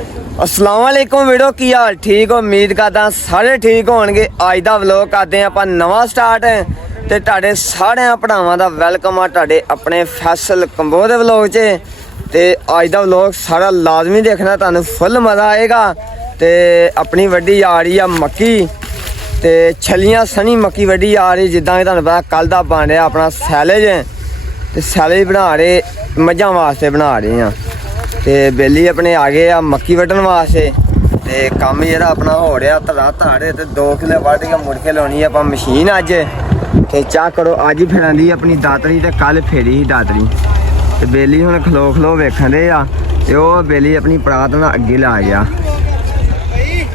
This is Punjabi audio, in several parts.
अस्सलाम वालेकुम वीडियो की हाल ठीक हो उम्मीद करदा सारे ठीक होणगे। अज दा व्लॉग करदे आपां नवां स्टार्ट ते तुहाडे सारे भरावां दा वेलकम आ तुहाडे अपने फैसल कंबोह दे व्लॉग च। ते अज दा व्लॉग सारा लाजमी देखना, तुहानू फुल मज़ा आएगा। ते अपनी वड्डी आ रही आ मक्की ते छलियां सनी मक्की वड्डी आ रही, जिद्दां कि तुहानू पता कल दा बन रहा अपना सैलेज ते सैलेज बना रहे मझां वास्ते बना रहे हैं। ते बेली अपने आ गए आ मक्की वड्डण वास्ते ते कम जेह्ड़ा अपना हो रहा धड़ा धाड़े ते 2 किलो वड्ड के मुड़ के लानी आपां मशीन अज। ते चाह करो अज ही फिरांदी अपनी दातरी ते कल फेरी ही दातरी। ते बेली हुण खलो खलो वेखण दे आ ते ओह बेली अपनी परात नाल अग्गे ला गया।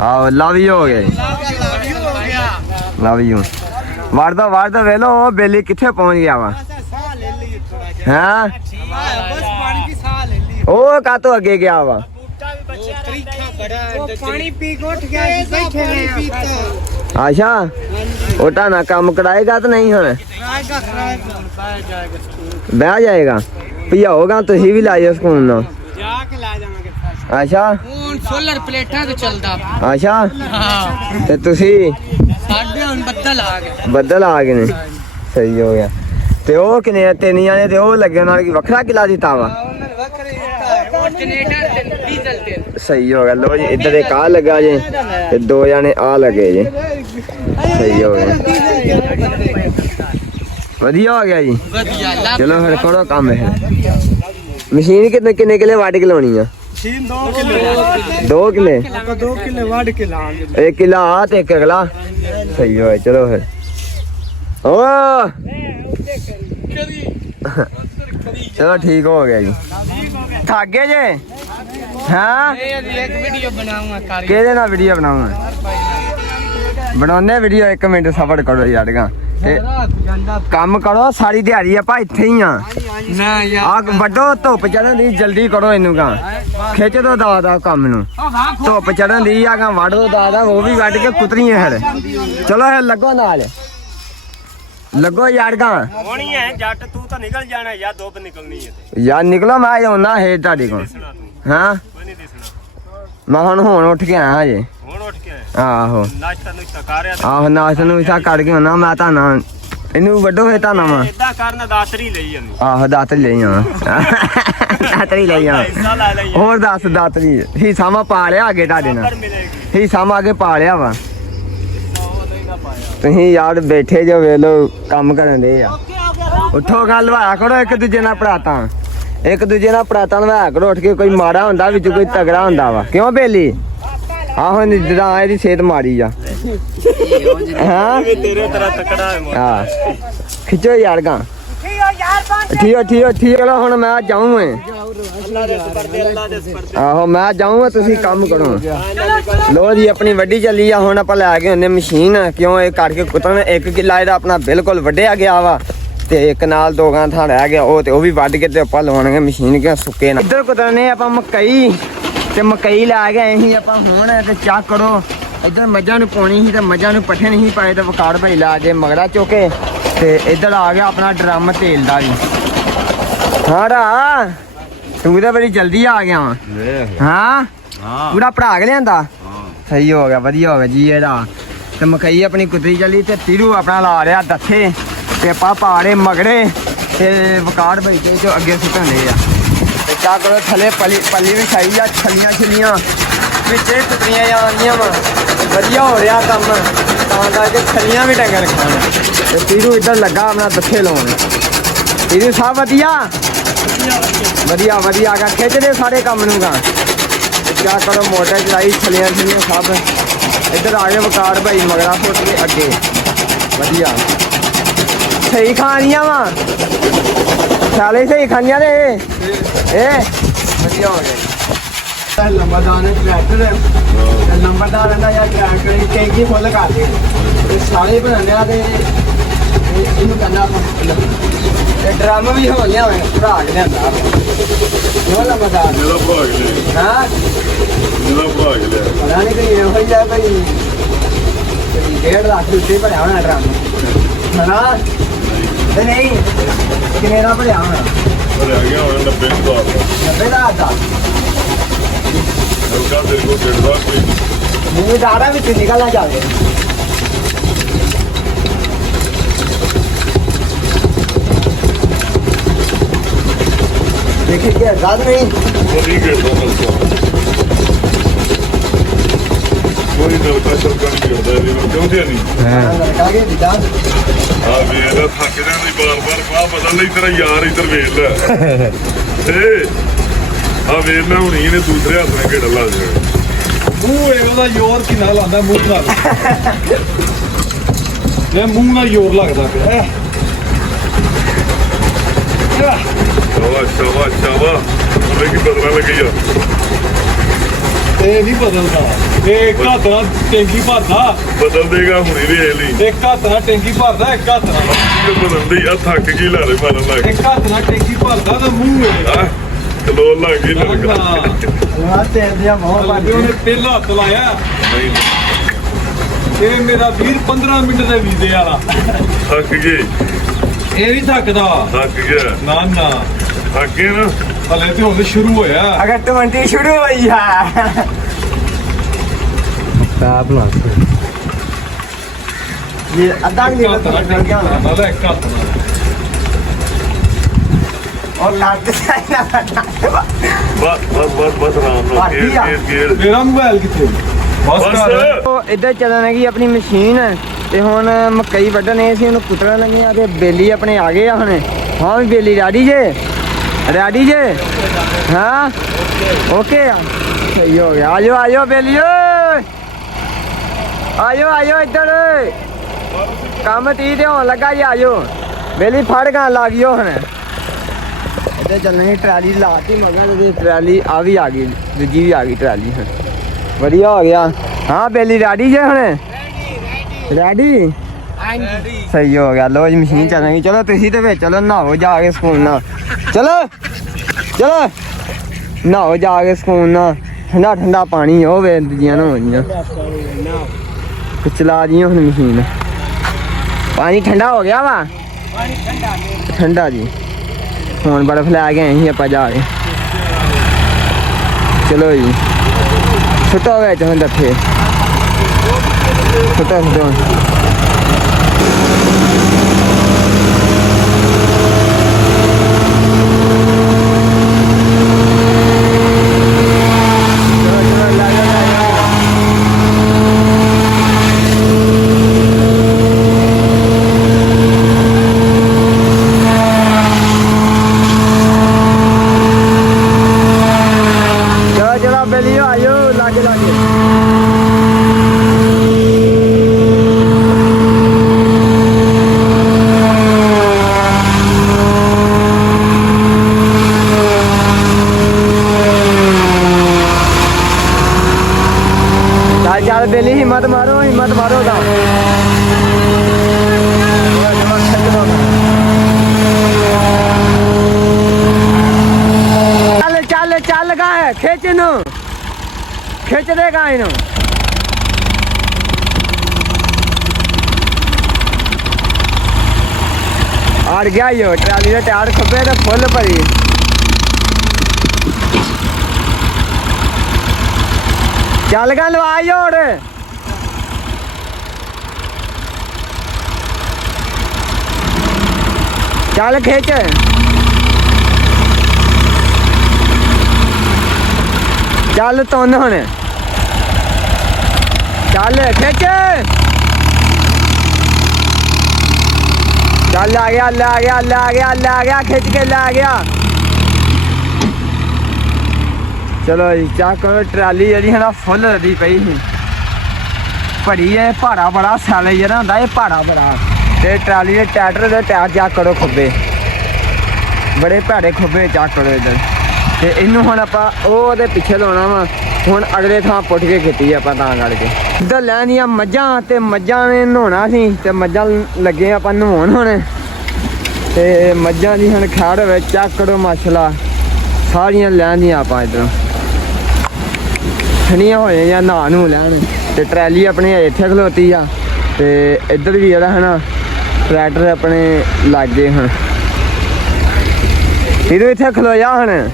आओ लव यू हो गए, लव यू वड़दा वेलो बेली कित्थे पहुंच गया वा। हाँ ओ का तो अगे गया वा, पानी पी के उठ गया जी, बैठे हैं। अच्छा वो टाना काम कराएगा तो नहीं हुण बह जाएगा पियाओगा तुसीं भी लाइयो स्कूल ना जाके ला जावांगे। अच्छा हुण सोलर प्लेटां ते चलदा। अच्छा हां ते तुसीं साडे हुण बदल आ गए ने, सही हो गया। ते ओ किने तीन जाने ते ओ लगे नाल की वखरा किला दिता वा, सही हो गया। लो जी इधर एक आ लगा जी ते 2 जाने आ लगे जी, सही हो गया, वधिया हो गया जी। चलो फिर करो काम है। मशीन कितने किले वाट के लानी है? 2 किलो 2 किले 2 किलो वाट के लांगे। 1 किला आ ते 1 अगला, सही हो गया। चलो फिर ओ चलो ठीक हो गया जी। थक गए जे? हाँ एक वीडियो बनाऊंगा कार केदे नाल वीडियो बनाऊंगा? बनाने वीडियो 1 मिनट सफर करो यार गा ते काम करो सारी दिहाड़ी आपां इत्थे ही आ ना यार। आग वड्डो धुप चढ़न दी, जल्दी करो इनू गा, खिच दो दा काम नू। धुप चढ़न दी आ गा वड़ दो दा वो भी वड्ड के कुतरियां फिर। चलो फिर लगो नाल, लगो यार गा होनी है जट तू तो निकल जाना या दो पे निकलनी है यार निकलो मैं होना है तुहाडे कोल। हाँ कोई नहीं दिसना मैं हुण उठ के आया जे। हुण उठ के आहो नाश्ता नुश्ता कर रिया आहो नाश्ता नूश्ता करके होना मैं तां ना इनू वड्डो है तां ना वा इदा करना दातरी ਲਈ ਜਾਂਦੀ आहो दातरी ले आ दातरी ले आ ਹਿੱਸਾ ਲੈ ਲਈ और दस दातरी हिस्सा मैं पा लिया आगे तुहाडे नाल, ਮਿਲੇਗੀ हिस्सा मैं आगे पा लिया वा। तुसीं यार बैठे जो वेलो काम करन दे आ, उठो गल लवाया करो एक दूजे नाल परातां, एक दूजे नाल परातां लवाया करो उठ के। कोई माड़ा हुंदा विच कोई तगड़ा हुंदा वा, क्यों बेली? आहो जिदा एदी सेहत माड़ी आ। हाँ ਤੇਰੇ ਤਰ੍ਹਾਂ ਤਕੜਾ ਹੈ ਮੋਰ हाँ खिचो यार गा ठीक। चलो हुण मैं जाऊं ਅੱਲਾ ਦੇ ਸਪਰਦੇ ਅੱਲਾ ਦੇ ਸਪਰਦੇ आहो मैं जाऊँ तुसीं काम करो। लो जी अपनी वड्डी चली आ हुण आपां लै के हुंदे मशीन, क्यों ये करके कुतरन 1 किला ਇਹਦਾ अपना बिल्कुल वड्डिया गया वा ते एक नाल 2 गां थां रह गया ਉਹ भी वड्ड के ते आपां लाउणगे मशीन के सुੱਕੇ ना। इधर कुतरने आपां मकई ते मकई लै के आए ही आपां हुण ते चेक करो इधर मझां नूं पाउणी ही ते मझां नूं पट्ठे नहीं पाए ते वकार भाई ला के मगरा चुके ते इधर आ गया अपना ड्रम तेल दा भी। हाँ रा तू तो बड़ी जल्दी आ गया वा। हाँ पूरा भरा के लिया, सही हो गया, वधिया हो गया जी। एदा ते मकई अपनी कुतरी चली ते पीरू अपना ला रहा दथे ते आपा पा रहे मगड़े ते वकार भाई के जो अगे सुटन दे आ। ते क्या करो थले पली भी खाई आ, छलियां छलियां बिच कुतरियां जानियां वा, वधिया हो रहा कम तां करके छलियां भी डंगर खाण। ते पीरू इधर लगा अपना दथे लाउण। पीरू सब वधिया वधिया वधिया का खिंचते सारे काम नूं गा। क्या करो मोटर चलाई छलियां छलियां सब इधर आ गए वकार भाई मगरा फुट के अगे, वधिया सही खानियां वा, साले सही खानियां ने ए वधिया हो गए। नंबरदार ने ट्रैक्टर नंबरदार ने यार ट्रैक्टर टैंकी फुल कर दे सारे बनाने ते इनू करना ते ड्रम भी हो लिया भरा के लिया क्यों नंबरदार मेरा भाग ले हाँ मेरा भाग ले पता नहीं कहीं हो जाए भाई 1.5 लाख रुपये भरया होना ड्रम है ना? नहीं किन्ने दा भरया होना? भरया गया होना 90,000 90,000 दा। ਹਲਕਾ ਤੇਰੇ ਕੋਲ ਖੇਡਦਾ ਕੋਈ ਮੈਨੂੰ ਡਾਰਾ ਵਿੱਚ ਨਿਕਲਣਾ ਚਾਹੀਏ देखिए क्या ज्यादा नहीं ਨਹੀਂ ਖੇਡਦਾ ਹਲਕਾ ਕੋਈ ਨਲਕਾ ਸ਼ਲਕਾ ਨਹੀਂ ਖੇਡਦਾ ਇਹਦੇ ਨਾਲ ਕਿਉਂ ਤੇ ਨਹੀਂ लड़का के विदान ਆ ਵੇਲਾ ਥੱਕ ਜਾਂਦੀ ਬਾਰ-ਬਾਰ ਬਾਹ ਬਦਲ ਲਈ ਤੇਰਾ ਯਾਰ ਇੱਧਰ ਵੇਖ ਲੈ ਏ ਆ ਵੇਖ ਲੈ ਹੁਣ ਇਹਨੇ ਦੂਸਰੇ ਹੱਥ ਨਾਲ ਖੇਡ ਲਾ ਜਾਣਾ ਮੂੰਹ ਇਹਦਾ ਜ਼ੋਰ ਕਿੰਨਾ ਲਾਉਂਦਾ ਮੂੰਹ ਨਾਲ ਇਹ ਮੂੰਹ ਨਾਲ ਜ਼ੋਰ ਲੱਗਦਾ ਪਿਆ ਸ਼ਾਬਾਸ਼ ਉਹਨੇ ਕੀ ਬਦਲਾ ਲੱਗੀ ਆ ਇਹ ਨਹੀਂ ਬਦਲਦਾ ਇਹ ਇੱਕ ਹੱਥ ਨਾਲ ਟੈਂਕੀ ਭਰਦਾ ਬਦਲ ਦੇਗਾ ਹੁਣੀ ਵੇਖ ਲਈ ਇੱਕ ਹੱਥ ਨਾਲ ਟੈਂਕੀ ਭਰਦਾ ਇੱਕ ਹੱਥ ਨਾਲ ਬਦਲਦੀ ਆ ਥੱਕ ਗਈ ਲਾਰੇ ਮਾਰਨ ਲੱਗ ਇੱਕ ਹੱਥ ਨਾਲ ਟੈਂਕੀ ਭਰਦਾ ਤਾਂ ਮੂੰਹ ਇਹ ਆ ਕਲੋ ਲੱਗ ਗਈ ਲੜਕਾ हाथ तेल दिया बहुत ਲੱਗੇ ਉਹਨੇ ਪਹਿਲਾ ਹੱਥ ਲਾਇਆ ਨਹੀਂ ਇਹ ਮੇਰਾ ਵੀਰ 15 ਮਿੰਟ ਦੇ ਵੀਜ਼ੇ ਵਾਲਾ ਥੱਕ ਗਏ ਇਹ ਨਹੀਂ ਥੱਕਦਾ ਥੱਕ ਗਿਆ ਨਾ ਨਾ ਥੱਕ ਗਏ ਨਾ ਹਲੇ ਤੇ ਹੁਣ ਸ਼ੁਰੂ ਹੋਇਆ अगर 20 शुरू हुई है ये अद्धा ਇੱਕ ਹੱਥ ਨਾਲ ਟੈਂਕੀ ਭਰਦਾ ਇੱਕ ਹੱਥ ਨਾਲ और लाते ਬਸ ਆਰਾਮ ਨਾਲ ਗੇਰ ਮੇਰਾ ਮੋਬਾਈਲ ਕਿੱਥੇ ਬਸ ਕਰ ਬਸ ਇੱਧਰ ਚੱਲਣ ਹੈਗੀ ਆਪਣੀ ਮਸ਼ੀਨ ਤੇ ਹੁਣ ਮਕਈ ਵੱਢਣੇ ਸੀ ਉਹਨੂੰ ਕੁੱਟਣ ਲੱਗੇ ਆ ਤੇ ਬੇਲੀ ਆਪਣੇ ਆ ਗਏ ਆ ਹੁਣ ਹਾਂ ਵੀ ਬੇਲੀ ਰੈਡੀ ਜੇ ਹਾਂ ਓਕੇ ਆ ਸਹੀ ਹੋ ਗਿਆ ਆਜੋ ਬੇਲੀ ਓਏ ਆਜੋ ਇੱਧਰ ਕੰਮ ਤੀ ਤੇ ਹੋਣ ਲੱਗਾ ਜੀ ਆਜੋ ਬੇਲੀ ਫੜ ਗਾ ਲੱਗ ਗਿਓ ਹੁਣ ਇੱਧਰ ਚੱਲਣੇ ਟਰਾਲੀ ਲਾਤੀ ਮਗਰ ਤੇ ਟਰਾਲੀ ਆ ਵੀ ਆ ਗਈ ਦੂਜੀ ਵੀ ਆ ਗਈ ਟਰਾਲੀ ਹੁਣ ਵਧੀਆ ਹੋ ਗਿਆ ਹਾਂ ਬੇਲੀ ਰੈਡੀ ਜੇ ਹੁਣ ਰੈਡੀ ਸਹੀ ਹੋ ਗਿਆ ਲੋ ਜੀ ਮਸ਼ੀਨ ਚੱਲਣਗੀ ਚਲੋ ਤੁਸੀਂ ਤੇ ਵਿੱਚ ਚਲੋ ਨਹਾਓ ਜਾ ਕੇ ਸਕੂਨ ਨਾਲ ਚਲੋ ਨਹਾਓ ਜਾ ਕੇ ਸਕੂਨ ਨਾਲ ਠੰਡਾ ਪਾਣੀ ਹੋਵੇ ਦੂਜੀਆਂ ਨਹਾਉਣੀਆਂ ਤੇ ਚਲਾ ਜੀ ਹੁਣ ਮਸ਼ੀਨ ਪਾਣੀ ਠੰਡਾ ਹੋ ਗਿਆ ਵਾ ਠੰਡਾ ਜੀ ਹੁਣ ਬਰਫ ਲੈ ਕੇ ਆਏ ਸੀ ਆਪਾਂ ਜਾ ਕੇ ਚਲੋ ਜੀ ਛੁੱਟੋ ਵਿੱਚ ਹੁਣ ਦੱਥੇ ਛੁੱਟੋ ਚੱਲ ਬੇਲੀ ਹਿੰਮਤ ਮਾਰੋ ਦਾ ਚੱਲ ਗਾ ਖਿੱਚ ਇਹਨੂੰ ਖਿੱਚ ਦੇਗਾ ਇਹਨੂੰ ਅੜ ਗਿਆ ਯੋ ਟਰਾਲੀ ਦਾ ਟਾਇਰ ਖੱਬੇ ਤੇ ਫੁੱਲ ਭਰੀ ਚੱਲ ਗਾ ਲਵਾ ਜੋੜ ਚੱਲ ਖਿੱਚ ਚੱਲ ਤੁੰਨ ਹੁਣ ਚੱਲ ਖਿੱਚ ਚੱਲ ਆ ਗਿਆ ਖਿੱਚ ਕੇ ਲਾ ਗਿਆ ਚਲੋ ਜੀ ਚੱਕ ਕਰੋ ਟਰਾਲੀ ਜਿਹੜੀ ਹੈ ਨਾ ਫੁੱਲ ਲੱਦੀ ਪਈ ਸੀ ਭੜੀ ਹੈ ਭਾੜਾ ਬੜਾ ਸਾਲੇ ਜਿਹੜਾ ਹੁੰਦਾ ਇਹ ਭਾੜਾ ਬੜਾ ਤੇ ਟਰਾਲੀ ਦੇ ਟਰੈਕਟਰ ਦੇ ਟਾਇਰ ਚੱਕ ਕਰੋ ਖੁੱਬੇ ਬੜੇ ਭੈੜੇ ਖੁੱਬੇ ਚੱਕ ਕਰੋ ਇੱਧਰ ਤੇ ਇਹਨੂੰ ਹੁਣ ਆਪਾਂ ਉਹਦੇ ਪਿੱਛੇ ਲਾਉਣਾ ਵਾ ਹੁਣ ਅਗਲੇ ਥਾਂ ਪੁੱਟ ਕੇ ਖੇਤੀ ਆਪਾਂ ਤਾਂ ਕਰਕੇ ਇੱਧਰ ਲੈਣੀਆਂ ਮੱਝਾਂ ਤੇ ਮੱਝਾਂ ਨੇ ਨਹਾਉਣਾ ਸੀ ਤੇ ਮੱਝਾਂ ਲੱਗੇ ਆਪਾਂ ਨਹਾਉਣ ਹੁਣ ਤੇ ਮੱਝਾਂ ਦੀ ਹੁਣ ਖੜ ਵਿੱਚ ਚੱਕ ਕਰੋ ਮਸਲਾ ਸਾਰੀਆਂ ਲੈਣੀਆਂ ਆਪਾਂ ਇੱਧਰੋਂ ਠਣੀਆਂ ਹੋ ਜਾਈਆਂ ਨਹਾ ਨੂੰ ਲੈਣ ਤੇ ਟਰੈਲੀ ਆਪਣੀ ਇੱਥੇ ਖਲੋਤੀ ਆ ਤੇ ਇੱਧਰ ਵੀ ਜਿਹੜਾ ਹੈ ਨਾ ਟਰੈਕਟਰ ਆਪਣੇ ਲੱਗ ਗਏ ਹੁਣ ਇਹਦੇ ਇੱਥੇ ਖਲੋ ਜਾ ਹੁਣ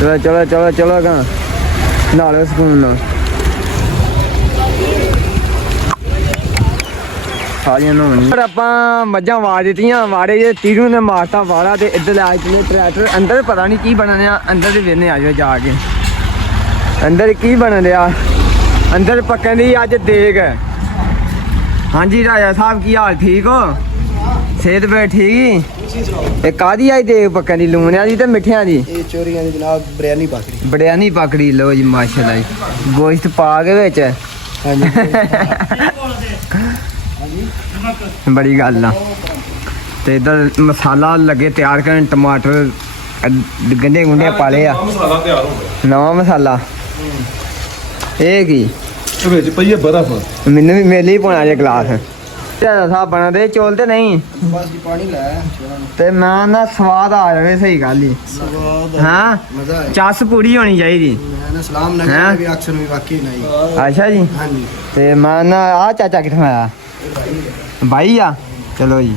ਚਲੋ ਚਲੋ ਚਲੋ ਚਲੋ ਗਾ ਨਾਲੇ ਸਕੂਨ ਨਾਲ ਸਾਰੀਆਂ ਨੂੰ। ਪਰ ਆਪਾਂ ਮੱਝਾਂ ਵਾੜ ਦਿੱਤੀਆਂ, ਵਾੜੇ ਜੇ ਤੀਰੂ ਨੇ ਮਾਰਤਾ ਵਾੜਾ ਤੇ ਇੱਧਰ ਆ ਚਲੇ ਟਰੈਕਟਰ ਅੰਦਰ। ਪਤਾ ਨਹੀਂ ਕੀ ਬਣਨ ਡਿਆ ਅੰਦਰ ਦੇ ਵੇਨੇ ਆ ਜਾਓ ਜਾ ਕੇ ਅੰਦਰ ਕੀ ਬਣਨ ਡਿਆ। ਅੰਦਰ ਪੱਕਣ ਦੀ ਅੱਜ ਦੇਗ। ਹਾਂਜੀ ਰਾਜਾ ਸਾਹਿਬ ਕੀ ਹਾਲ, ਠੀਕ ਹੋ? ਸਿਹਤ ਵੇ ਠੀਕ? ਇਹ ਕਾਹਦੀ ਆਈ ਦੇਗ ਪੱਕਣ ਦੀ, ਲੂਣਿਆਂ ਦੀ ਤੇ ਮਿੱਠਿਆਂ ਦੀ? ਇਹ ਚੋਰੀਆਂ ਦੀ ਜਨਾਬ ਬਿਰਿਆਨੀ ਪਕੜੀ। ਬਿਰਿਆਨੀ ਪਕੜੀ ਲਓ ਜੀ, ਮਾਸ਼ਾਅੱਲਾ ਜੀ। ਗੋਸ਼ਤ ਪਾ ਕੇ ਵਿੱਚ ਹਾਂਜੀ ਬੜੀ ਗੱਲ ਆ। ਤੇ ਇਧਰ ਮਸਾਲਾ ਲੱਗੇ ਤਿਆਰ ਕਰਨ, ਟਮਾਟਰ ਗੰਢੇ ਗੁੰਡੇ ਪਾ ਲਏ ਆ। ਮਸਾਲਾ ਤਿਆਰ ਹੋ ਗਿਆ, ਨਵਾਂ ਮਸਾਲਾ। ਇਹ ਕੀ ਇਹ ਵਿੱਚ ਪਈਏ ਬਰਫ਼। ਮੈਨੂੰ ਵੀ ਮੇਲੇ ਹੀ ਪਾਉਣਾ ਜੇ ਗਲਾਸ। ਜਿਆਦਾ ਸਾਹ ਬਣਾ ਦੇ ਚੋਲ ਤੇ ਨਹੀਂ ਬਸ ਜੀ ਪਾਣੀ ਲਾਇਆ ਤੇ ਮੈਂ ਨਾ ਸਵਾਦ ਆ ਜਾਵੇ। ਸਹੀ ਗੱਲ ਹੀ ਸਵਾਦ ਹਾਂ, ਮਜ਼ਾ ਆਇਆ। ਚੱਸ ਪੂਰੀ ਹੋਣੀ ਚਾਹੀਦੀ। ਮੈਂ ਨਾ ਸਲਾਮ ਨਾ ਹੈਂ? ਵੀ ਅਕਸਰ ਵੀ ਵਾਕਈ ਨਹੀਂ। ਅੱਛਾ ਜੀ। ਹਾਂਜੀ ਤੇ ਮੈਂ ਨਾ ਆ ਚਾਚਾ ਕਿੱਥੋਂ ਆਇਆ? ਬਾਈ ਆ। ਚਲੋ ਜੀ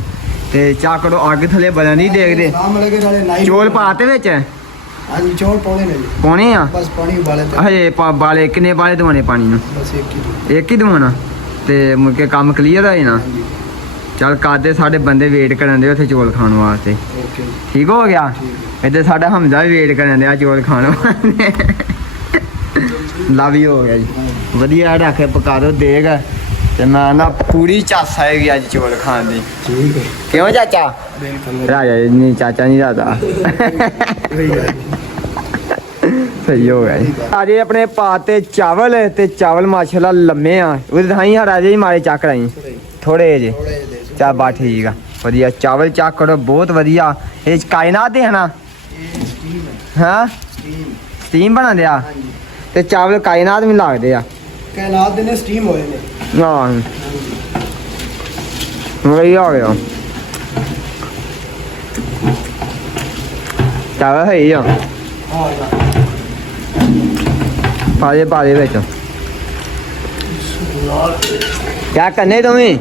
ਤੇ ਚਾਹ ਕਰੋ, ਅੱਗ ਥੱਲੇ ਬਦਨ ਨਹੀਂ ਦੇਖਦੇ। ਸਲਾਮ ਲਗੇ ਨਾਲੇ ਨਹੀਂ ਚੋਲ ਪਾਤੇ ਵਿੱਚ ਹਾਂਜੀ ਚੌਲ ਪਾਉਣੇ ਨੇ ਜੀ। ਪਾਉਣੇ ਆ ਬਸ ਪਾਣੀ ਉਬਾਲੇ ਤੇ ਹਜੇ ਬਾਲੇ ਕਿੰਨੇ ਬਾਲੇ ਦਵਾਣੇ ਪਾਣੀ ਨੂੰ? ਬਸ ਇੱਕ ਹੀ ਦਵਾਉਣਾ ਤੇ ਮੁੜ ਕੇ ਕੰਮ ਕਲੀਅਰ ਆ ਜਾਣਾ। ਹਾਂਜੀ ਚੱਲ ਕਾਦੇ ਸਾਡੇ ਬੰਦੇ ਵੇਟ ਕਰਨ ਦੇ ਉੱਥੇ ਚੋਲ ਖਾਣ ਵਾਸਤੇ। ਓਕੇ ਠੀਕ ਹੋ ਗਿਆ। ਇੱਧਰ ਸਾਡਾ ਹਮਜ਼ਾ ਵੀ ਵੇਟ ਕਰਨ ਦਿਆ ਚੋਲ ਖਾਣ ਵਾਸਤੇ। ਲਵ ਹੋ ਗਿਆ ਜੀ। ਵਧੀਆ ਰੱਖ ਕੇ ਪਕਾ ਦੋ ਦੇਗ ਤੇ ਮੈਂ ਨਾ ਪੂਰੀ ਚਾਸ ਆਏਗੀ ਅੱਜ ਚੋਲ ਖਾਣ ਦੀ। ਠੀਕ ਹੈ ਕਿਉਂ ਚਾਚਾ? ਬਿਲਕੁਲ ਰਾਜਾ ਨਹੀਂ, ਚਾਚਾ ਨਹੀਂ ਰਾਜਾ। ਸਹੀ ਹੋ ਗਿਆ ਜੀ। ਆਜੇ ਆਪਣੇ ਪਾਤੇ ਚਾਵਲ ਤੇ ਚਾਵਲ ਮਾਸ਼ਾਅੱਲਾ ਲੰਮੇ ਆ। ਉਹਦੇ ਥਾਈ ਰਾਜੇ ਜੀ ਮਾਰੇ ਚੱਕ ਰਾਈ ਥੋੜੇ ਜੇ। ਥੋੜੇ ਜਿਹੇ ਦੇ ਚਾ ਬਾ ਠੀਕ ਆ, ਵਧੀਆ ਚਾਵਲ ਚੱਕ ਕਰੋ, ਬਹੁਤ ਵਧੀਆ। ਇਹ 'ਚ ਕਾਇਨਾਤ ਦੇ ਹਨਾ? ਇਹ ਸਟੀਮ ਹੈ। ਹਾਂ ਸਟੀਮ ਸਟੀਮ ਬਣਾ ਦਿਆ ਹਾਂਜੀ ਤੇ ਚਾਵਲ ਕਾਇਨਾਤ ਵੀ ਲੱਗਦੇ ਆ। ਕਾਇਨਾਤ ਦੇ ਨੇ ਸਟੀਮ ਹੋਏ ਨੇ। ਹਾਂ ਵਧੀਆ ਹੋ ਗਿਆ ਚਾਵਲ ਹੈ ਆ। ਹਾਂ ਪਾ ਦੇ ਵਿੱਚ ਕਿਆ ਕਰਨੇ ਤੁਸੀਂ?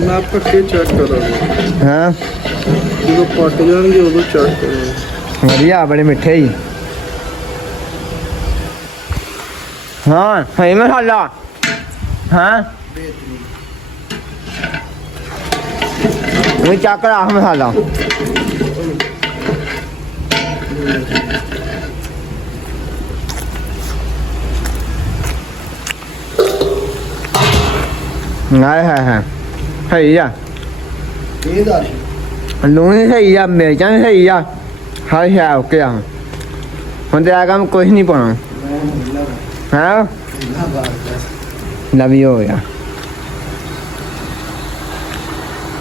ਮੈਂ ਪੱਕੇ ਚੈੱਕ ਕਰਾਂਗਾ। ਹਾਂ ਜਦੋਂ ਪੱਕ ਜਾਣਗੇ ਉਦੋਂ ਚੈੱਕ ਕਰਾਂਗਾ। ਵਧੀਆ, ਬੜੇ ਮਿੱਠੇ ਹੀ। ਹਾਂ ਹੈ ਮਸਾਲਾ। ਹਾਂ ਉਹ ਚੱਕ ਰਾ ਮਸਾਲਾ। ਹਾਏ ਹਾਏ ਹਾਏ ਸਹੀ ਆ। ਇਹ ਦਾ ਲੂਣ ਵੀ ਸਹੀ ਆ, ਮਿਰਚਾਂ ਵੀ ਸਹੀ ਆ, ਹਰ ਸ਼ੈ ਓਕੇ ਆ। ਹੁਣ ਤੇ ਆ ਕੰਮ ਕੁਛ ਨਹੀਂ ਪਾਉਣਾ। ਹਾਂ ਲਵੀ ਹੋ ਗਿਆ।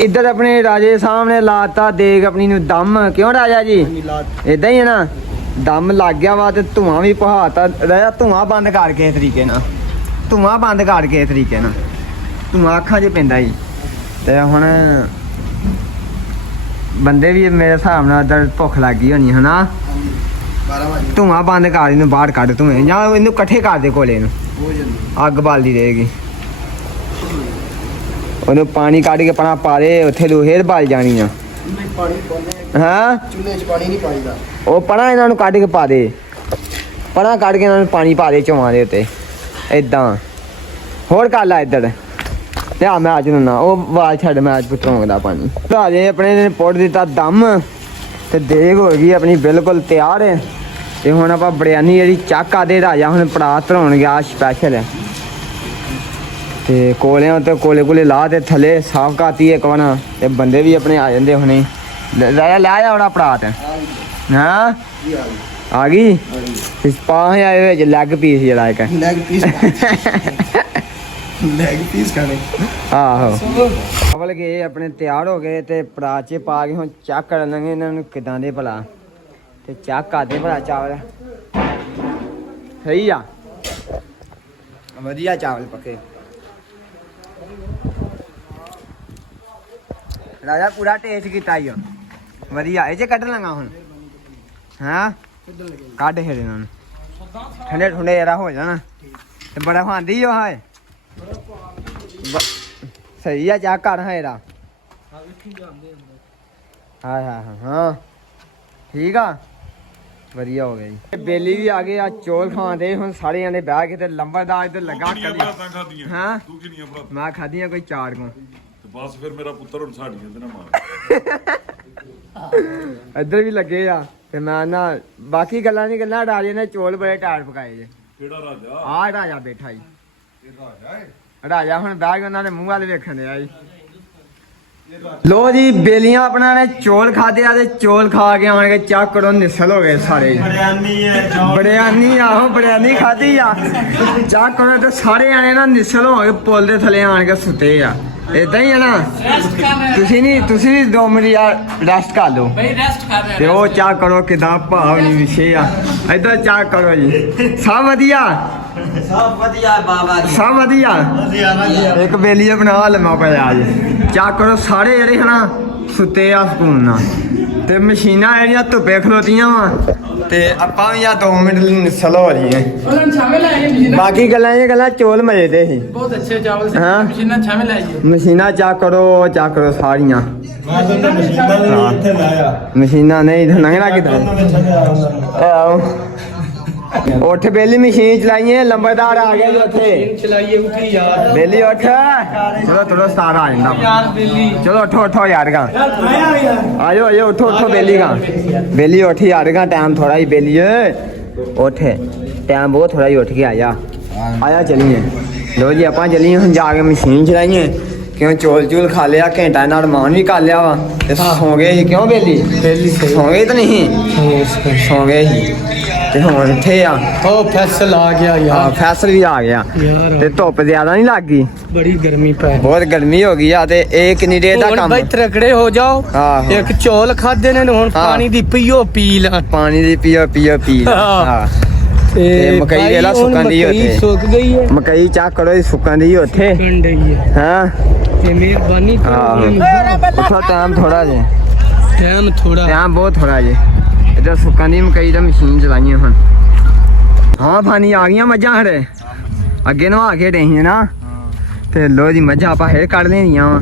ਇੱਧਰ ਆਪਣੇ ਰਾਜੇ ਸਾਹਮਣੇ ਲਾਤਾ ਦੇਗ ਆਪਣੀ ਨੂੰ ਦਮ। ਕਿਉਂ ਰਾਜਾ ਜੀ? ਇਦਾਂ ਹੀ ਹੈ ਨਾ, ਦਮ ਲੱਗ ਗਿਆ ਵਾ ਤੇ ਧੂਆਂ ਵੀ ਪਹਾਤਾ। ਰਾਜਾ ਧੂਆਂ ਬੰਦ ਕਰ ਕੇ ਤਰੀਕੇ ਨਾਲ, ਧੂਆਂ ਬੰਦ ਕਰ ਕੇ ਤਰੀਕੇ ਨਾਲ। ਧੂਆਂ ਅੱਖਾਂ 'ਚ ਪੈਂਦਾ ਜੀ। ਤੇ ਹੁਣ ਬੰਦੇ ਵੀ ਮੇਰੇ ਹਿਸਾਬ ਨਾਲ ਇੱਧਰ ਭੁੱਖ ਲੱਗ ਗਈ ਹੋਣੀ ਹਨਾ। 12 ਵਜੇ ਧੂਆਂ ਬੰਦ ਕਰ, ਇਹਨੂੰ ਬਾਹਰ ਕੱਢ ਧੂਏ, ਜਾਂ ਇਹਨੂੰ ਇਕੱਠੇ ਕਰ ਦੇ ਕੋਲੇ ਨੂੰ, ਹੋ ਜਾਂਦੀ। ਅੱਗ ਬਾਲਦੀ ਰਹੇਗੀ। ਉਹਨੂੰ ਪਾਣੀ ਕੱਢ ਕੇ ਪਣਾ ਪਾ ਦੇ, ਉੱਥੇ ਲੋਹੇ ਬਲ ਜਾਣੀ ਆ। ਨਹੀਂ ਪਾਣੀ ਪਾਉਂਦੇ ਹਾਂ ਚੁੱਲ੍ਹੇ 'ਚ ਪਾਣੀ ਨਹੀਂ ਪਾਈਦਾ। ਉਹ ਪਣਾ ਇਹਨਾਂ ਨੂੰ ਕੱਢ ਕੇ ਪਾ ਦੇ, ਪਣਾ ਕੱਢ ਕੇ ਇਹਨਾਂ ਨੂੰ ਪਾਣੀ ਪਾ ਦੇ ਚੋਆਂ ਦੇ ਉੱਤੇ ਏਦਾਂ। ਹੋਰ ਕਰ ਲਾ ਇੱਧਰ ਲਿਆ ਮੈਂ ਅੱਜ ਨੂੰ ਨਾ ਉਹ ਵਾਲ ਛੱਡ, ਮੈਂ ਅੱਜ ਪੁੱਤਰੋਂਗਦਾ ਪਾਣੀ। ਰਾਜੇ ਆਪਣੇ ਨੇ ਪੁੱਟ ਦਿੱਤਾ ਦਮ ਤੇ ਦੇਗ ਹੋ ਗਈ ਆਪਣੀ ਬਿਲਕੁਲ ਤਿਆਰ ਹੈ। ਤੇ ਹੁਣ ਆਪਾਂ ਬਿਰਿਆਨੀ ਜਿਹੜੀ ਚੱਕ ਆਦੇ ਰਾਜਾ ਹੁਣ ਪਰਾਤ ਧਰਾਉਣ ਗਿਆ ਸਪੈਸ਼ਲ। ਤੇ ਕੋਲਿਆਂ ਉੱਤੇ ਕੋਲੇ ਲਾ ਤੇ ਥੱਲੇ ਸਾਫ਼ ਕਰਤੀ ਇੱਕ ਵਾਰ ਤੇ ਬੰਦੇ ਵੀ ਆਪਣੇ ਆ ਜਾਂਦੇ ਹੁਣੇ। ਰਾਜਾ ਲੈ ਜਾ ਉਹਦਾ ਪਰਾਤ। ਹਾਂ ਆ ਗਈ। ਇਸ ਪਾਹ ਆਏ ਵਿੱਚ ਲੈਗ ਪੀਸ ਜਿਹੜਾ ਇੱਕ ਲੈਗ ਪੀਸ ਲੈਗ ਪੀਸ ਖਾਣੇ। ਆਹੋ ਚਾਵਲ ਗਏ ਆਪਣੇ ਤਿਆਰ ਹੋ ਗਏ ਤੇ ਪਰਾਤ 'ਚ ਪਾ ਕੇ ਹੁਣ ਚੱਕ ਕਰ ਲਾਂਗੇ ਇਹਨਾਂ ਨੂੰ ਕਿਦਾਂ ਦੇ ਭਲਾ। ਤੇ ਚੱਕ ਕਰਦੇ ਭਲਾ ਚਾਵਲ ਸਹੀ ਆ, ਵਧੀਆ ਚਾਵਲ ਪੱਕੇ। ਰਾਜਾ ਪੂਰਾ ਟੇਸਟ ਕੀਤਾ ਈ ਓ ਵਧੀਆ। ਇਹ 'ਚ ਕੱਢ ਲਾਂਗਾ ਹੁਣ। ਹਾਂ ਕੱਢ ਫਿਰ ਇਹਨਾਂ ਨੂੰ, ਠੰਡੇ ਠੰਡੇ ਜਰਾ ਹੋ ਜਾਣਾ ਤੇ ਬੜਾ ਖਾਂਦੀ ਓ ਹਾਏ। ਸਹੀ ਆ ਚਾ ਕਰ ਹੈ ਇਹਦਾ। ਹਾਂ ਹਾਂ ਹਾਂ ਠੀਕ ਆ। ਵਧੀਆ ਹੋ ਗਿਆ ਜੀ ਬੇਲੀ ਵੀ ਆ ਗਏ ਆ ਚੋਲ ਖਾਂਦੇ ਹੁਣ ਸਾਰੇ ਜਣੇ ਬਹਿ ਕੇ ਤੇ ਲੰਬਰਦਾਰ ਇੱਧਰ ਲੱਗਾ ਕਿੰਨੀਆਂ ਬਰਾਤਾਂ ਖਾਧੀਆਂ ਹਾਂ ਤੂੰ ਕਿੰਨੀਆਂ ਬਰਾਤਾਂ ਮੈਂ ਖਾਧੀਆਂ ਕੋਈ 4 ਕੋ ਤੇ ਬਸ ਫਿਰ ਮੇਰਾ ਪੁੱਤਰ ਹੁਣ ਸਾਡੀਆਂ ਤੇ ਨਾ ਮਾਰ ਇੱਧਰ ਵੀ ਲੱਗੇ ਆ ਤੇ ਮੈਂ ਨਾ ਬਾਕੀ ਗੱਲਾਂ ਨਹੀਂ ਗੱਲਾਂ ਰਾਜੇ ਨੇ ਚੋਲ ਬੜੇ ਟਾੜ ਪਕਾਏ ਜੇ ਕਿਹੜਾ ਰਾਜਾ ਆਹ ਰਾਜਾ ਬੈਠਾ ਜੀ ਰਾਜਾ ਹੁਣ ਬਹਿ ਕੇ ਉਹਨਾਂ ਦੇ ਮੂੰਹ ਵੱਲ ਵੇਖਣ ਡਿਆ ਜੀ ਲੋ ਜੀ ਬੇਲੀਆਂ ਆਪਣਾ ਨੇ ਚੋਲ ਖਾਦੇ ਆ ਤੇ ਚੋਲ ਖਾ ਕੇ ਆਉਣਗੇ ਚੱਕ ਕਰੋ ਨਿਸਲ ਹੋ ਗਏ ਸਾਰੇ ਬੜਿਆਨੀ ਆਹੋ ਬੜਿਆਨੀ ਖਾਦੀ ਆ ਚੱਕ ਕਰੋ ਤੇ ਸਾਰੇ ਆਣੇ ਨਾ ਨਿਸਲ ਹੋ ਗਏ ਪੁੱਲ ਦੇ ਥੱਲੇ ਆਣ ਕੇ ਸੁੱਤੇ ਆ ਇਦਾਂ ਹੀ ਆ ਨਾ ਤੁਸੀਂ ਵੀ 2 ਮਿੰਟ ਯਾਰ ਰੈਸਟ ਕਰ ਲਓ ਬਈ ਰੈਸਟ ਕਰ ਰਹੇ ਤੇ ਉਹ ਚਾਹ ਕਰੋ ਕਿਦਾਂ ਭਾਵ ਨਹੀਂ ਵਿਸ਼ੇ ਆ ਇਦਾਂ ਚਾਹ ਕਰੋ ਜੀ ਸਭ ਵਧੀਆ ਬਾਬਾ ਸਭ ਵਧੀਆ ਇੱਕ ਬੇਲੀ ਬਣਾ ਲਮਾ ਪਿਆ ਜੀ ਚਾਹ ਕਰੋ ਸਾਰੇ ਜਿਹੜੇ ਹਨਾ ਸੁੱਤੇ ਆ ਸਕੂਨ ਨਾਲ ਤੇ ਮਸ਼ੀਨਾਂ ਜਿਹੜੀਆਂ ਧੁੱਪੇ ਖਲੋਤੀਆਂ ਵਾ ਤੇ ਆਪਾਂ ਵੀ ਆ 2 ਮਿੰਟ ਲਈ ਨਿਸਲ ਹੋ ਜੀਏ ਉਹਨਾਂ ਸ਼ਾਮਿਲ ਆਏ ਬਾਕੀ ਗੱਲਾਂ ਚੋਲ ਮਜੇ ਦੇ ਸੀ ਬਹੁਤ ਅੱਛੇ ਚਾਵਲ ਸੀ ਹਾਂ। ਮਸ਼ੀਨਾਂ ਸ਼ਾਮਿਲ ਆਏ ਮਸ਼ੀਨਾਂ ਚਾਹ ਕਰੋ ਸਾਰੀਆਂ ਮਸ਼ੀਨਾਂ ਨਹੀਂ ਲੰਘਣਾ ਕਿਧਰ ਆਓ ਉੱਠ ਬੇਲੀ ਮਸ਼ੀਨ ਚਲਾਈਏ ਲੰਬਰਦਾਰ ਆ ਗਿਆ ਜੀ ਉੱਥੇ ਚਲਾਈਏ ਉੱਠੀ ਯਾਰ ਬੇਲੀ ਉੱਠ ਚਲੋ ਤੁਰੋ ਸਤਾਰ ਆ ਜਾਂਦਾ ਯਾਰ ਬਿੱਲੀ ਚਲੋ ਉੱਠੋ ਯਾਰ ਗਾ ਆਜੋ ਉੱਠੋ ਬੇਲੀ ਉੱਠ ਯਾਰ ਗਾ ਟਾਈਮ ਥੋੜਾ ਹੀ ਬੇਲੀ ਉੱਠ ਟਾਈਮ ਬਹੁਤ ਥੋੜਾ ਹੀ ਉੱਠ ਕੇ ਆਇਆ ਚਲੀਏ ਲੋ ਜੀ ਆਪਾਂ ਚੱਲੀਏ ਹੁਣ ਜਾ ਕੇ ਮਸ਼ੀਨ ਚਲਾਈਏ ਕਿਉਂ ਚੋਲ ਖਾ ਲਿਆ ਘੰਟਾ ਨਾਲ ਮਾਨ ਵੀ ਕਰ ਲਿਆ ਵਾ ਤੇ ਸੌਂ ਗਏ ਸੀ ਕਿਉਂ ਬੇਲੀ ਸੌਂ ਗਏ ਤਾਂ ਨਹੀਂ ਸੌਂ ਗਏ ਸੀ ਤੇ ਹੁਣ ਇੱਥੇ ਆ ਉਹ ਫੈਸਲ ਆ ਗਿਆ ਹਾਂ ਫੈਸਲ ਵੀ ਆ ਗਿਆ ਤੇ ਧੁੱਪ ਜ਼ਿਆਦਾ ਨਹੀਂ ਲੱਗ ਗਈ ਬੜੀ ਗਰਮੀ ਪੈ ਬਹੁਤ ਗਰਮੀ ਹੋ ਗਈ ਆ ਤੇ ਇਹ ਕਿੰਨੀ ਦੇਰ ਦਾ ਕੰਮ ਬਈ ਤਰਕੜੇ ਹੋ ਜਾਓ ਆਹੋ ਇੱਕ ਚੌਲ ਖਾਦੇ ਨੇ ਹੁਣ ਪਾਣੀ ਦੀ ਪੀਓ ਪੀ ਲਾ ਪਾਣੀ ਦੀ ਪੀਓ ਹਾਂ ਤੇ ਮਕਈ ਵੇਲਾ ਸੁੱਕਣ ਦੀ ਉੱਥੇ ਸੁੱਕ ਗਈ ਹੈ ਮਕਈ ਚੱਕ ਕਰੋ ਸੁੱਕਣ ਦੀ ਉੱਥੇ ਕੰਡਈ ਹੈ ਹਾਂ ਤੇ ਮਿਹਰਬਾਨੀ ਉੱਥੋਂ ਟਾਈਮ ਥੋੜਾ ਜੇ ਟਾਈਮ ਬਹੁਤ ਥੋੜਾ ਜੇ ਇੱਧਰ ਸੁੱਕਣ ਦੀ ਮਕਈ ਦਾ ਮਸ਼ੀਨ ਚਲਾਈਏ ਹੁਣ ਹਾਂ ਪਾਣੀ ਆ ਗਈਆਂ ਮੱਝਾਂ ਹੜੇ ਅੱਗੇ ਨੂੰ ਆ ਕੇ ਡਹੀਆਂ ਨਾ ਤੇ ਲੋ ਜੀ ਮੱਝਾਂ ਆਪਾਂ ਹੇਰ ਕੱਢ ਲੈਣੀਆਂ ਵਾ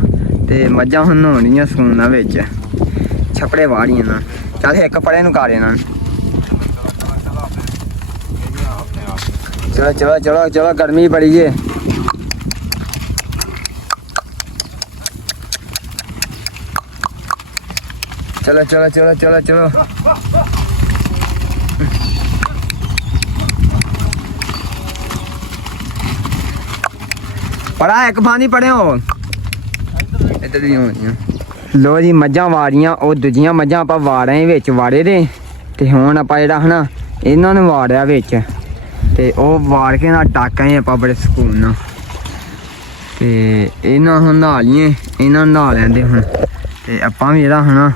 ਤੇ ਮੱਝਾਂ ਹੁਣ ਨਹਾਉਣੀਆਂ ਸੂਣਾ ਵਿੱਚ ਛਪੜੇ ਵਾੜੀਆਂ ਨਾ ਚੱਲ ਇੱਕ ਪੜੇ ਨੂੰ ਕਰ ਇਹਨਾਂ ਚਲੋ ਗਰਮੀ ਬੜੀ ਏ ਚਲੋ ਪੜਾ ਇੱਕ ਪਾਣੀ ਪੜਿਓ ਇੱਧਰ ਵੀ ਹੋਣੀਆਂ ਲੋ ਜੀ ਮੱਝਾਂ ਵਾੜੀਆਂ ਉਹ ਦੂਜੀਆਂ ਮੱਝਾਂ ਆਪਾਂ ਵਾੜਾਂ ਵਿੱਚ ਵਾੜੇ ਦੇ ਤੇ ਹੁਣ ਆਪਾਂ ਜਿਹੜਾ ਹਨਾ ਇਹਨਾਂ ਨੂੰ ਵਾੜਿਆ ਵਿੱਚ ਤੇ ਉਹ ਵਾੜ ਕੇ ਨਾ ਟਾਕਾਂ ਆਪਾਂ ਬੜੇ ਸਕੂਨ ਨਾਲ ਤੇ ਇਹਨਾਂ ਹੁਣ ਨਹਾ ਲਈਏ ਇਹਨਾਂ ਨੂੰ ਨਹਾ ਲੈਂਦੇ ਹੁਣ ਤੇ ਆਪਾਂ ਵੀ ਜਿਹੜਾ ਹਨਾ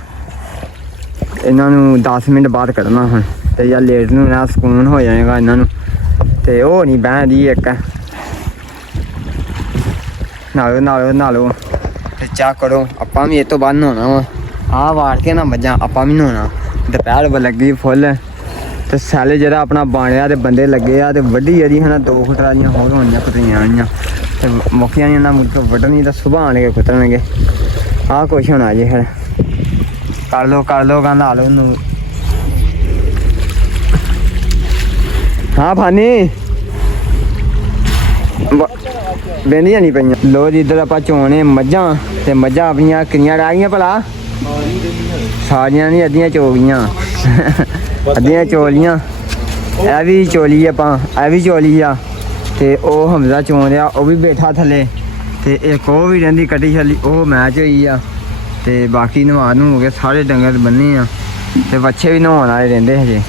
ਇਹਨਾਂ ਨੂੰ 10 ਮਿੰਟ ਬਾਅਦ ਕੱਢਣਾ ਹੁਣ ਤੇ ਜਾਂ ਲੇਟ ਨੂੰ ਨਾ ਸਕੂਨ ਹੋ ਜਾਏਗਾ ਇਹਨਾਂ ਨੂੰ ਤੇ ਉਹ ਨਹੀਂ ਬਹਿੰਦੀ ਇੱਕ ਨਾਲੋ ਤੇ ਚਾਹ ਕਰੋ ਆਪਾਂ ਵੀ ਇਹ ਤੋਂ ਬਾਅਦ ਨਹਾਉਣਾ ਵਾ ਆਹ ਵਾੜ ਕੇ ਨਾ ਮੱਝਾਂ ਆਪਾਂ ਵੀ ਨਹਾਉਣਾ ਦੁਪਹਿਰ ਬ ਲੱਗੀ ਫੁੱਲ ਤੇ ਸੈਲੇ ਜਿਹੜਾ ਆਪਣਾ ਬਾਣਿਆ ਤੇ ਬੰਦੇ ਲੱਗੇ ਆ ਤੇ ਵੱਡੀ ਜਿਹੜੀ ਹਨਾ 2 ਖੁੱਟਰਾਂ ਦੀਆਂ ਹੋਰ ਹੋਣੀਆਂ ਕੁੱਤੀਆਂ ਆਣੀਆਂ ਤੇ ਮੁੱਕੀਆਂ ਨਹੀਂ ਨਾ ਮੁੱਕ ਵੱਢਣੀ ਤਾਂ ਸੁਬਾਹ ਆਣ ਕੇ ਕੁੱਟਣਗੇ ਆਹ ਕੁਛ ਹੋਣਾ ਜੇ ਫਿਰ ਕਰ ਲੋ ਕਹਿੰਦਾ ਲੋ ਨੂੰ ਹਾਂ ਭਾਨੀ ਬੈਂਦੀਆਂ ਨਹੀਂ ਪਈਆਂ ਲੋ ਜੀ ਇੱਧਰ ਆਪਾਂ ਚੋਣੇ ਮੱਝਾਂ ਤੇ ਮੱਝਾਂ ਆਪਣੀਆਂ ਕਿੰਨੀਆਂ ਰਹਿ ਗਈਆਂ ਭਲਾ ਸਾਰੀਆਂ ਨਹੀਂ ਅੱਧੀਆਂ ਚੋ ਗਈਆਂ ਅੱਧੀਆਂ ਚੋਲੀਆਂ ਇਹ ਵੀ ਚੋਲੀ ਆਪਾਂ ਇਹ ਵੀ ਚੋਲੀ ਆ ਤੇ ਉਹ ਹਮਜ਼ਾ ਚੋਣ ਰਿਹਾ ਉਹ ਵੀ ਬੈਠਾ ਥੱਲੇ ਤੇ ਇੱਕ ਉਹ ਵੀ ਰਹਿੰਦੀ ਕੱਟੀ ਛੱਲੀ ਉਹ ਮੈਚ ਹੋਈ ਆ ਤੇ ਬਾਕੀ ਨਵਾ ਨੂੰ ਹੋ ਗਏ ਸਾਰੇ ਡੰਗਰ ਬੰਨੇ ਆ ਤੇ ਬੱਚੇ ਵੀ ਨਹਾਉਣ ਵਾਲੇ ਰਹਿੰਦੇ ਹਜੇ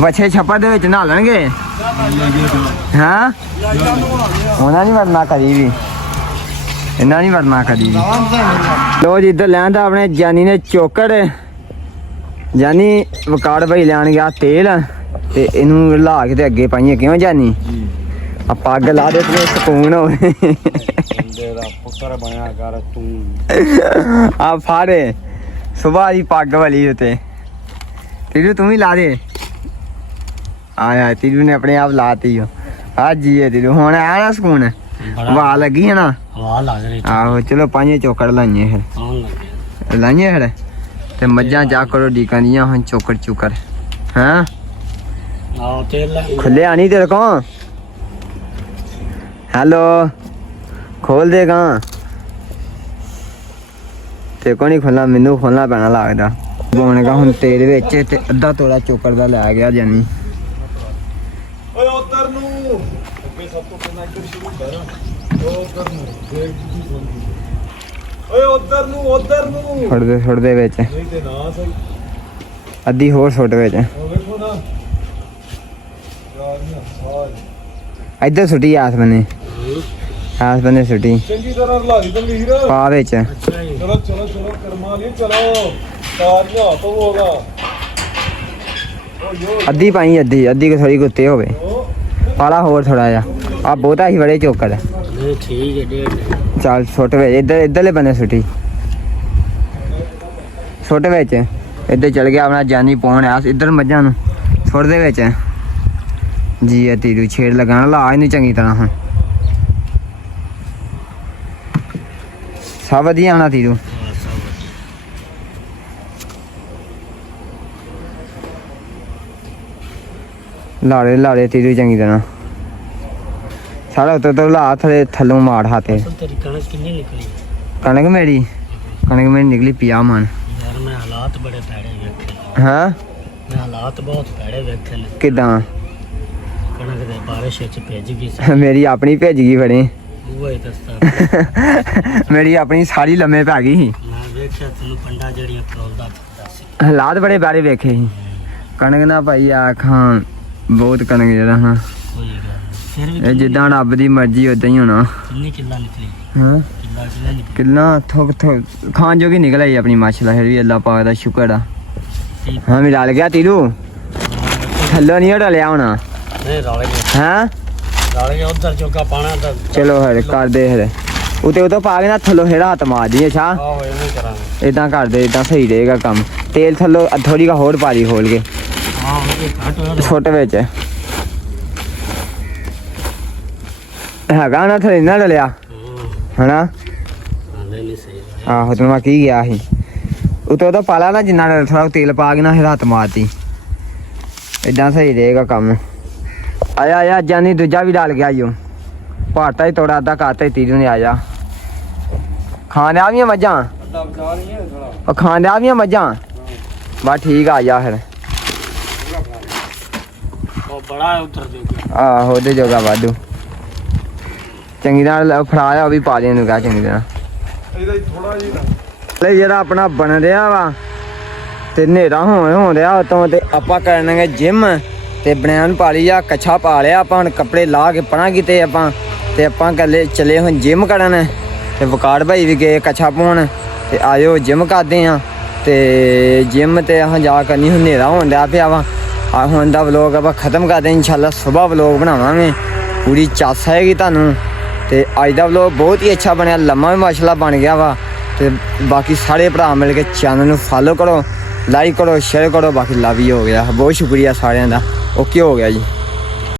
ਬੱਚੇ ਛੱਪੜ ਦੇ ਵਿੱਚ ਨਹਾ ਲੈਣਗੇ ਹਾਂ ਉਹਨਾਂ ਨਹੀਂ ਵਰਨਾ ਕਦੀ ਵੀ ਇਹਨਾਂ ਨਹੀਂ ਵਰਨਾ ਕਦੀ ਵੀ ਲੋ ਜੀ ਇੱਧਰ ਲੈਂਦਾ ਆਪਣੇ ਜਾਨੀ ਨੇ ਚੋਕੜ ਜਾਨੀ ਵਕਾੜ ਭਾਈ ਲੈਣ ਗਿਆ ਤੇਲ ਤੇ ਇਹਨੂੰ ਲਾ ਕੇ ਤੇ ਅੱਗੇ ਪਾਈਏ ਕਿਉਂ ਜਾਨੀ ਆ ਪੱਗ ਲਾ ਦੇ ਤੇ ਸਕੂਨ ਹੋਵੇ ਤੇਰਾ ਪੁੱਤਰ ਬਣਿਆ ਕਰ ਤੂੰ ਆ ਫਾੜੇ ਸੁਬਾਹ ਦੀ ਪੱਗ ਵਾਲੀ ਉਤੇ ਤੀਰੂ ਤੂੰ ਵੀ ਲਾ ਦੇ ਆਇਆ ਤੀਰੂ ਨੇ ਆਪਣੇ ਆਪ ਲਾਤੀ ਆ ਜੀਏ ਤੀਰੂ ਹੁਣ ਆ ਨਾ ਸਕੂਨ ਵਾਹ ਲੱਗੀ ਹੈ ਨਾ ਵਾਹ ਲੱਗ ਰਹੀ ਆਹੋ ਚਲੋ ਪੰਜੇ ਚੋਕੜ ਲਾਈਏ ਫਿਰ ਆਉਣ ਲੱਗੇ ਲਾਈਏ ਫਿਰ ਤੇ ਮੱਝਾਂ ਜਾ ਕਰੋ ਡੀਕਾਂ ਦੀਆਂ ਹੁਣ ਚੋਕੜ ਹਾਂ ਆਹ ਤੇਲ ਖੁੱਲਿਆ ਨਹੀਂ ਤੇਰੇ ਕੋਲ ਹੈਲੋ ਖੋਲ ਦੇਗਾ ਤੇ ਕੋਈ ਨਹੀਂ ਖੋਲਣਾ ਮੈਨੂੰ ਖੋਲਣਾ ਪੈਣਾ ਲੱਗਦਾ ਬੋਣਗਾ ਹੁਣ ਤੇਰੇ ਵਿੱਚ ਤੇ ਅੱਧਾ ਤੋੜਾ ਚੋਕਰ ਦਾ ਲੈ ਗਿਆ ਜਾਨੀ ਓਏ ਉਧਰ ਨੂੰ ਅੱਗੇ ਸਭ ਤੋਂ ਪਹਿਲਾਂ ਇੱਧਰ ਸ਼ੁਰੂ ਕਰ ਉਧਰ ਨੂੰ ਦੇਖ ਕੀ ਸੁਣਦੀ ਓਏ ਉਧਰ ਨੂੰ ਛੁੱਟ ਦੇ ਵਿੱਚ ਨਹੀਂ ਤੇ ਨਾ ਸਹੀ ਅੱਧੀ ਹੋਰ ਛੁੱਟ ਵਿੱਚ ਉਹ ਵੇਖੋ ਨਾ ਯਾਰ ਨਾ ਸਾਜ ਇੱਧਰ ਸੁੱਟੀ ਆਸ ਬੰਨੇ ਸੁੱਟੀ ਚੰਗੀ ਤਰ੍ਹਾਂ ਲਾ ਦੀ ਤੰਗੀਰ ਪਾ ਵਿੱਚ ਚਲੋ ਕਰਮਾ ਲਈ ਚਲੋ ਤਾਰੀਆਂ ਤੋਂ ਹੋਗਾ ਓ ਯੋ ਅੱਧੀ ਪਾਈ ਅੱਧੀ ਥੋੜੀ ਕੁੱਤੇ ਹੋਵੇ ਪਾਲਾ ਹੋਰ ਥੋੜਾ ਜਿਹਾ ਆ ਬਹੁਤਾ ਹੀ ਬੜੇ ਚੋਕਰ ਇਹ ਠੀਕ ਹੈ ਡੇਢ ਚੱਲ ਸੁੱਟ ਵਿੱਚ ਇੱਧਰਲੇ ਬੰਨੇ ਸੁੱਟੀ ਸੁੱਟ ਵਿੱਚ ਇੱਧਰ ਚਲ ਗਿਆ ਆਪਣਾ ਜਾਨੀ ਪਾਉਣ ਆਸ ਇੱਧਰ ਮੱਝਾਂ ਨੂੰ ਸੁੱਟ ਦੇ ਵਿੱਚ ਜੀ ਆ ਤੀਰੂ ਛੇੜ ਲਗਾਣਾ ਲਾ ਇਹਨੂੰ ਚੰਗੀ ਤਰ੍ਹਾਂ ਹੁਣ ਸਭ ਵਧੀਆ ਆਣਾ ਤੀਰੂ ਲਾੜੇ ਤੀਰੂ ਚੰਗੀ ਤਰ੍ਹਾਂ ਸਾਰਾ ਉੱਤੇ ਤੋਂ ਲਾ ਥੱਲੋਂ ਮਾਰ ਹਾਤੇ ਤੇਰੀ ਕਣਕ ਕਿੰਨੀ ਨਿਕਲੀ ਕਣਕ ਮੇਰੀ ਨਿਕਲੀ 50 ਮਣ ਯਾਰ ਮੈਂ ਹਾਲਾਤ ਬੜੇ ਭੈੜੇ ਵੇਖੇ ਹਾਂ ਮੈਂ ਹਾਲਾਤ ਬਹੁਤ ਭੈੜੇ ਵੇਖੇ ਨੇ ਕਿਦਾਂ ਕਣਕ ਦੇ ਬਾਰਿਸ਼ ਵਿੱਚ ਭਿੱਜ ਗਈ ਸੀ ਮੇਰੀ ਆਪਣੀ ਭੇਜ ਗਈ ਬੜੀ ਉਹ ਹੀ ਦੱਸਦਾ ਮੇਰੀ ਆਪਣੀ ਸਾਰੀ ਲੰਮੇ ਪੈ ਗਈ ਸੀ ਮੈਂ ਵੇਖਿਆ ਤੈਨੂੰ ਪੰਡਾ ਜਿਹੜੀਆਂ ਪ੍ਰੋਲਦਾ ਫਿਰਦਾ ਸੀ ਹਾਲਾਤ ਬੜੇ ਬਾਰੇ ਵੇਖੇ ਸੀ ਕਣਕ ਨਾ ਭਾਈ ਆਖਾਂ ਬਹੁਤ ਕਣਕ ਜਿਹੜਾ ਹਾਂ ਕੋਈ ਗੱਲ ਨੀ। ਫਿਰ ਵੀ ਇਹ ਜਿੱਦਾਂ ਰੱਬ ਦੀ ਮਰਜ਼ੀ ਉਦਾਂ ਹੀ ਹੋਣਾ ਕਿੰਨੀ ਕਿੱਲਾ ਨਿਕਲੀ ਹਾਂ ਕਿੱਲਾ ਨਿਕਲੀ ਕਿੰਨਾ ਥੋਕ ਖਾਣ ਜੋਗੀ ਨਿਕਲ ਆਈ ਆਪਣੀ ਮਾਸ਼ਾਅੱਲਾ ਫਿਰ ਵੀ ਅੱਲਾਹ ਪਾਕ ਦਾ ਸ਼ੁਕਰ ਆ ਹਾਂ ਵੀ ਡਲ ਗਿਆ ਤੀਰੂ ਥੱਲੋਂ ਨਹੀਂ ਡਲਿਆ ਹੋਣਾ ਨਹੀਂ ਰੌਲੇ ਹਾਂ ਰੌਲੇ ਉਧਰ ਚੋਕਾ ਪਾਣਾ ਤਾਂ ਚਲੋ ਫਿਰ ਕਰਦੇ ਫਿਰ ਉਤੇ ਉਤੋਂ ਪਾ ਕੇ ਨਾ ਥੱਲੋਂ ਹੇੜਾ ਹੱਥ ਮਾਰ ਦੀ ਅੱਛਾ ਆਹੋ ਐਵੇਂ ਹੀ ਕਰਾਂਗੇ ਇਦਾਂ ਕਰਦੇ ਇਦਾਂ ਸਹੀ ਰਹੇਗਾ ਕੰਮ ਤੇਲ ਥੱਲੋਂ ਥੋੜੀ ਕਾ ਹੋਰ ਪਾ ਦੀ ਖੋਲ ਕੇ ਹਾਂ ਇਹ ਘੱਟ ਹੋਇਆ ਛੋਟ ਵਿੱਚ ਹੈਗਾ ਨਾ ਥੱਲੇ ਨਾ ਡਲਿਆ ਹਨਾ ਨਹੀਂ ਸਹੀ ਆਹੋ ਤੇ ਮੈਂ ਕੀ ਗਿਆ ਸੀ ਉਤੇ ਉਹਦਾ ਪਾਲਾ ਨਾ ਜਿੰਨਾ ਥੋੜਾ ਤੇਲ ਪਾ ਕੇ ਨਾ ਫਿਰ ਹੱਥ ਮਾਰਤੀ ਇਦਾਂ ਸਹੀ ਰਹੇਗਾ ਕੰਮ ਆਇਆ ਜਾਨੀ ਦੂਜਾ ਵੀ ਡਾਲ ਗਿਆ ਜੋ ਭਾਰਤਾ ਹੀ ਤੋੜਾ ਅੱਧਾ ਕਰਤਾ ਹੀ ਤੀਰੂ ਨੇ ਆਇਆ ਖਾਣਿਆ ਵੀ ਮੱਝਾਂ ਉਹ ਖਾਣਿਆ ਵੀ ਮੱਝਾਂ ਬਸ ਠੀਕ ਆ ਜਾ ਫਿਰ ਉਹ ਬੜਾ ਉਧਰ ਦੇ ਆਹੋ ਉਹਦੇ ਜੋਗਾ ਵਾਧੂ ਚੰਗੀ ਤਰ੍ਹਾਂ ਫੜਾਇਆ ਉਹ ਵੀ ਪਾ ਦੇ ਨੂੰ ਕਹਾ ਚੰਗੀ ਤਰ੍ਹਾਂ ਇਹਦਾ ਥੋੜਾ ਜਿਹਾ ਲੈ ਜਿਹੜਾ ਆਪਣਾ ਬਣ ਰਿਹਾ ਵਾ ਤੇ ਹਨੇਰਾ ਹੋ ਰਿਹਾ ਉਤੋਂ ਤੇ ਆਪਾਂ ਕਰਨਗੇ ਜਿਮ ਤੇ ਬਨੈਣ ਪਾ ਲਈ ਆ ਕੱਛਾ ਪਾ ਲਿਆ ਆਪਾਂ ਹੁਣ ਕੱਪੜੇ ਲਾ ਕੇ ਪਰਾਂ ਕੀਤੇ ਆਪਾਂ ਤੇ ਆਪਾਂ ਗੱਲੇ ਚਲੇ ਹੁਣ ਜਿਮ ਕਰਨ ਤੇ ਵਕਾਰ ਭਾਈ ਵੀ ਗਏ ਕੱਛਾ ਪਾਉਣ ਤੇ ਆਇਓ ਜਿਮ ਕਰਦੇ ਆ ਤੇ ਜਿਮ ਤੇ ਹਾਂ ਜਾ ਕਰਨੀ ਹੁਣ ਹਨੇਰਾ ਹੋਣ ਡਿਆ ਪਿਆ ਵਾ ਆ ਹੁਣ ਦਾ ਵਲੋਗ ਆਪਾਂ ਖਤਮ ਕਰਦੇ ਇਨਸ਼ਾਅੱਲਾ ਸਵੇਰ ਵਲੋਗ ਬਣਾਵਾਂਗੇ ਪੂਰੀ ਚਾਸ ਆਏਗੀ ਤੁਹਾਨੂੰ ਤੇ ਅੱਜ ਦਾ ਵਲੋਗ ਬਹੁਤ ਹੀ ਅੱਛਾ ਬਣਿਆ ਲੰਮਾ ਵੀ ਮਾਸ਼ਾਅੱਲਾ ਬਣ ਗਿਆ ਵਾ ਤੇ ਬਾਕੀ ਸਾਰੇ ਭਰਾ ਮਿਲ ਕੇ ਚੈਨਲ ਨੂੰ ਫੋਲੋ ਕਰੋ ਲਾਈਕ ਕਰੋ ਸ਼ੇਅਰ ਕਰੋ ਬਾਕੀ ਲਵ ਹੀ ਹੋ ਗਿਆ ਬਹੁਤ ਸ਼ੁਕਰੀਆ ਸਾਰਿਆਂ ਦਾ ਓਕੇ ਹੋ ਗਿਆ ਜੀ।